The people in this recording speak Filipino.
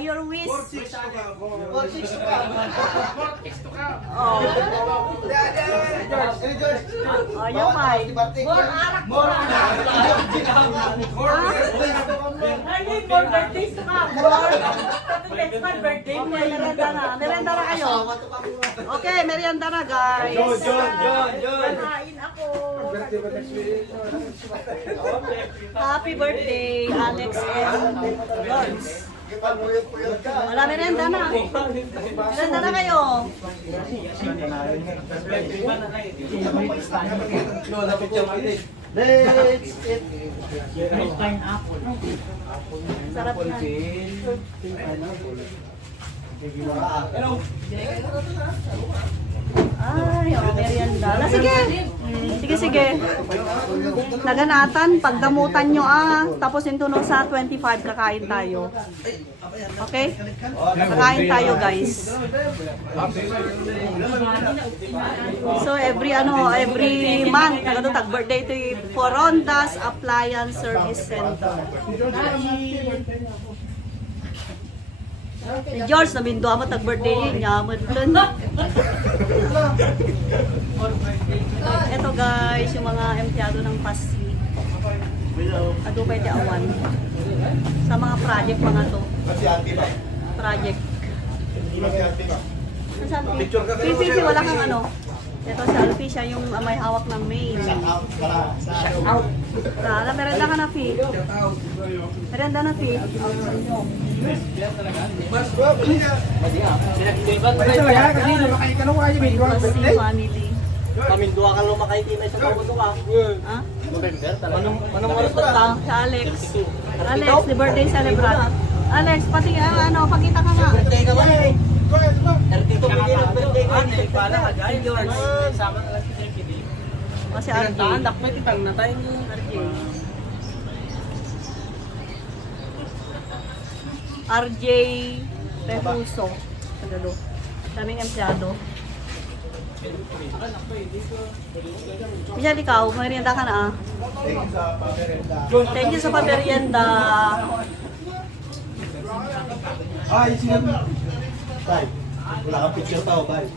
your wish. 4-6 to ka. 4-6 to ka. 4-6 to ka. Oh. George. Oh, yung may. More arak. More arak. Ay, more birthdays to come. More. Next month, birthday mo. Merienda na. Merienda na kayo. Okay, merienda na, guys. John. Kain ako. Happy birthday, Alex and Lawrence. Wala merienda na. Merienda na kayo. Let's eat. Sarap na. Ay, oh, merienda. Na, sige. Sige. Naganatan, pagdamutan nyo Tapos yung tunog sa 25, kakain tayo. Okay? Kakain tayo, guys. So, every month, tag birthday to Forondas Appliance Service Center. Si George, nabindo mo tag-birthday niya. Ito guys, yung mga empleyado ng PASI. Ado pa iti awan. Sa mga project mga to. Project. Si wala kang ano. Ito si Alfie, siya yung may hawak ng main. Shout out. Merenda ka na, Fi. Merenda na, Fi. Kasi family. Pamindua ka lumakay tinay sa kabuto ka. Ha? November talaga. Manong oras ba? Si Alex. Alex, the birthday celebrant. Alex, pati pakita ka nga. Birthday ka ba eh? 32 million birthday ka. Pala ka, guys. George. Sama na lang si Jackie D. Kasi RJ. Dapat itang na tayo ni RJ. RJ Refuso. Tagalo. Kaming empleyado. Michelle, ikaw, merienda ka na Thank you sa pamerienda. Ay, sinabi. Bye. Wala kang picture tao, bye.